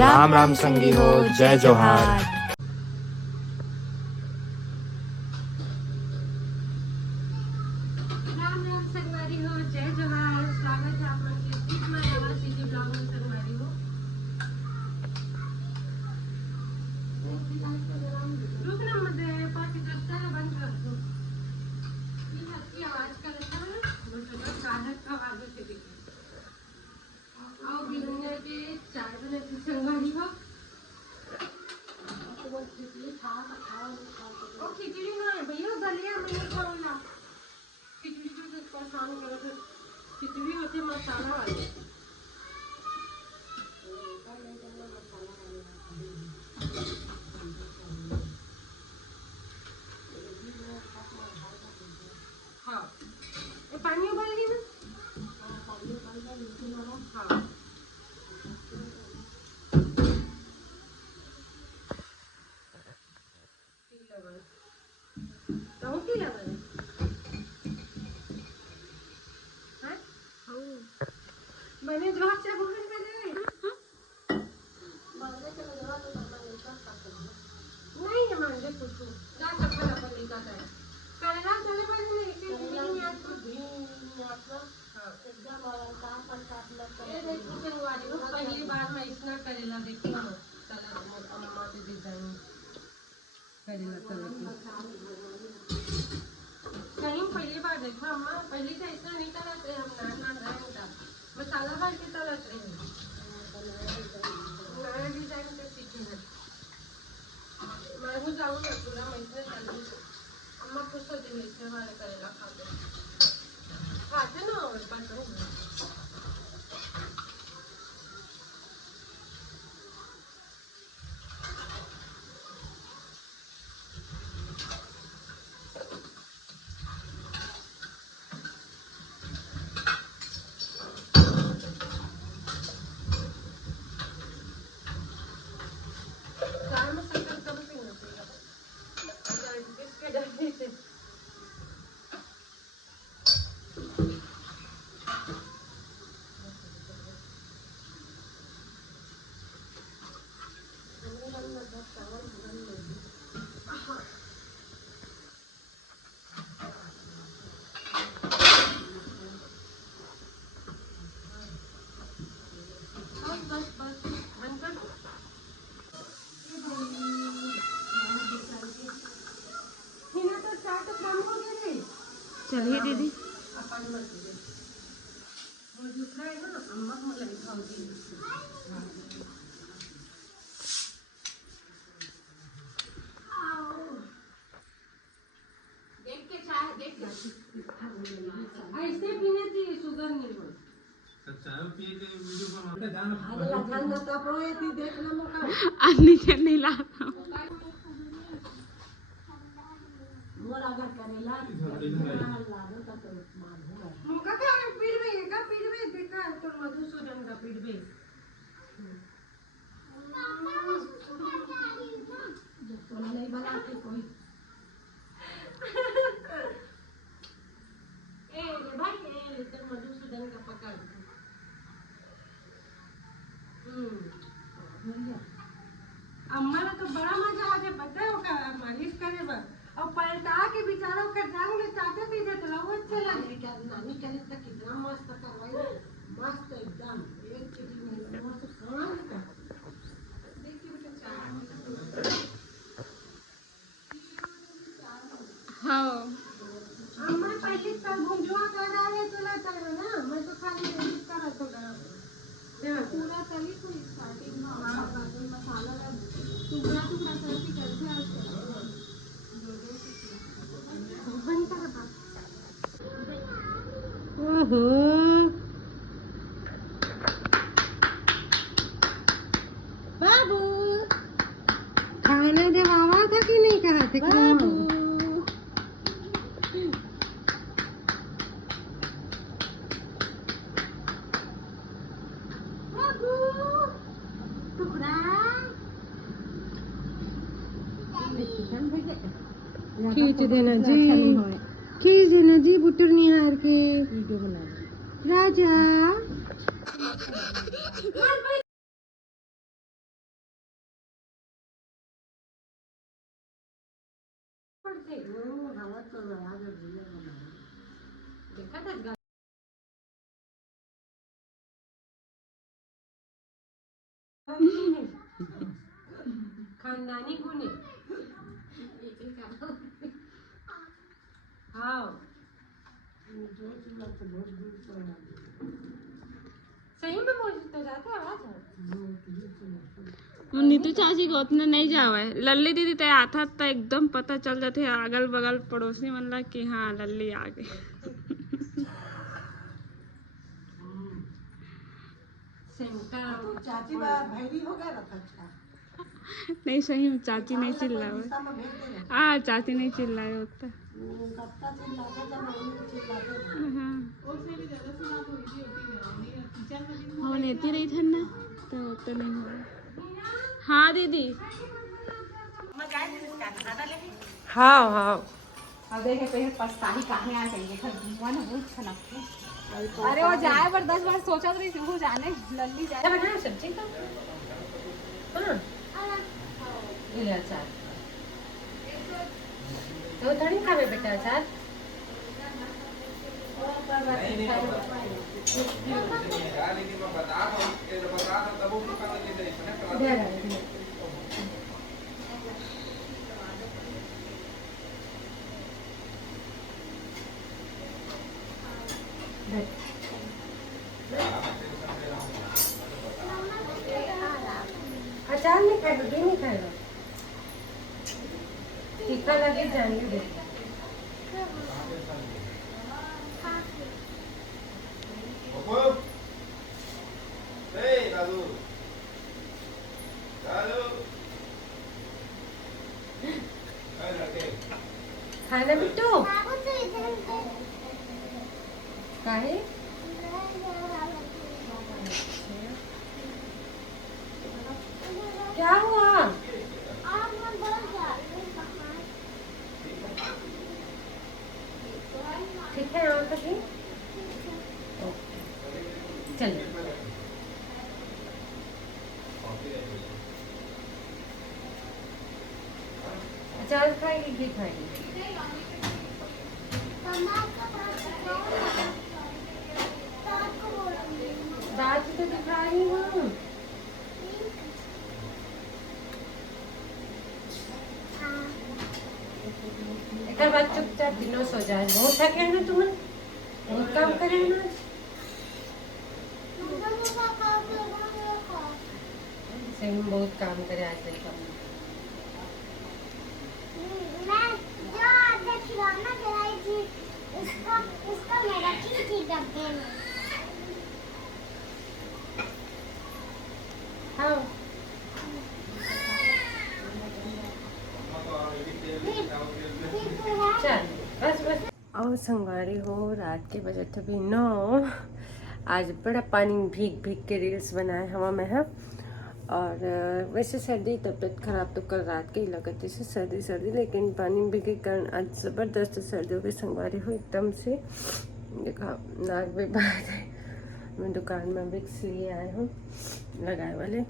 राम राम संगी हो, जय जोहार। राम राम संगवारी हो, जय जोहार। स्वागत है आप लोग के गीत में नवा सीधी ब्लॉग में संगवारी हो। रुक ना मत पार्टी करता है बंद कर दो। ये आपकी आवाज का रहता है ना, वो तो साधक का आवाज से दिखे। आओ बिरंगा के चाय बने की संगवारी हो। ओ खिचड़ी ना है भैया, दलिया में नहीं खाऊंगा। खिचड़ी तो परेशान करो तो खिचड़ी होती मसाला वाली। हाँ ये पानी उबालेगी ना। हाँ मैंने जो से भूखन कर रहे नहीं है मान ले कुछ जा सकता है पर लिखा है करेला चले पर नहीं इसे नहीं आता हां एकदम वाला का पर काटना ये देखो संगवारी हो पहली बार मैं इतना करेला देखी हूं चला अम्मा से डिजाइन करेला तले नहीं पहली बार देखा अम्मा पहले से इतना नहीं तलाते हम ना रहेगा मसाला भर के तलते हैं नया डिजाइन से सीखे हैं मैं भी जाऊंगा पूरा मैं इतने तली अम्मा खुश हो जाएंगे इसमें वाले करेला खाते ना और पास चलिए दीदी अपन मत वो दूसरा है ना अम्मा मलाई खाओगी देख के चाय देख के ऐसे पीने चाहिए शुगर नहीं हो चाय पिए के वीडियो पर जान तो प्रोए थी देख ले मौका नीचे नहीं ला मोर अगर करेला मौका का पीड़बे देखा तो मधुसूदन का पीड़बे नहीं बनाते कोई ए भाई ए तो मधुसूदन का पकड़ अम्मा ने तो बड़ा मजा आ गया पता है ओका मालिश करे बस और पलटा के बेचारा ओकर जांग में चाटे पीछे तो वो अच्छा लगे क्या नानी करे तो कितना मस्त करवाई मस्त एकदम एक चीज में मस्त खान का देखिए बेटा चाय हाँ अम्मा पहले कल भुंजुआ कर डाले तो ना चले ना मैं तो खाली रेडी कर तो पूरा तली को स्टार्टिंग में मसाला टुकड़ा टुकड़ा करके कैसे ओहो बाबू खाना देवावा था कि नहीं कहा थे बाबू खींच देना जी खींच देना जी बुटर निहार के राजा देखा था खानदानी गुण है। हाँ सही में बोल तो जाता आवाज नीतू चाची को उतने नहीं जावा है। लल्ली दीदी ते आता तो एकदम पता चल जाते अगल बगल पड़ोसी मन ला कि हाँ लल्ली आ गई। चाची भैरी हो गया ना अच्छा। नहीं सही में चाची नहीं चिल्लाए। हाँ चाची नहीं चिल्लाए होता। हाँ नेती रही थी ना तो नहीं हुआ। हाँ दीदी हाँ हाँ अब देखे तो ये पछताही कहाँ आ गई है घर घूमवा ना बहुत अच्छा लगता है। अरे वो जाए पर 10 बार सोचा तो नहीं वो जाने लल्ली जाए। क्या बनाया सब्जी का? हाँ ये ले अचार तो थोड़ी खावे बेटा अचार। लेकिन मैं बता रहा हूँ तब वो पता नहीं चलेगा। अचार नहीं खाएगा ये नहीं खाएगा टीका लगे जाने दे। खाना बिट्टू काहे क्या हुआ? ठीक है और कभी चलिए अचार खाएगी घी खाएगी? दांत तो दिखा रही हूँ। एक बार चुपचाप दिनों सो जाए। बहुत थके हैं ना तुम बहुत काम करे हैं ना। सही में बहुत काम करे आज देखो। हाँ चल बस बस। और संगवारी हो रात के बजे अभी 9। आज बड़ा पानी भीग भीग के रील्स बनाए हवा में है। और वैसे सर्दी तबीयत खराब तो कल रात के ही लगा जैसे सर्दी सर्दी, लेकिन पानी भीगे कारण आज ज़बरदस्त सर्दी हो गई। संगवारी हो एकदम से देखा नाक भी बाहर है। मैं दुकान में विक्स लिए आए हूँ लगाए वाले।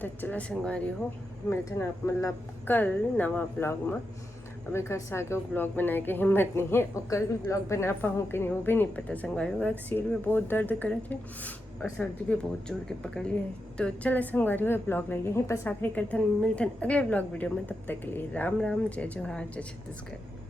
तो चला संगवारी हो मिलते ना मतलब कल नवा ब्लॉग में। अब एक घर से आके वो ब्लॉग बनाने की हिम्मत नहीं है और कल भी ब्लॉग बना पाऊँ कि नहीं वो भी नहीं पता। संगवारी हो सिर में बहुत दर्द करे थे और सर्दी भी बहुत जोर के पकड़ लिया है। तो चलो संगवारी हो ब्लॉग लगे यहीं पर आखिरी करते मिलते अगले ब्लॉग वीडियो में। तब तक के लिए राम राम, जय जोहार, जय छत्तीसगढ़।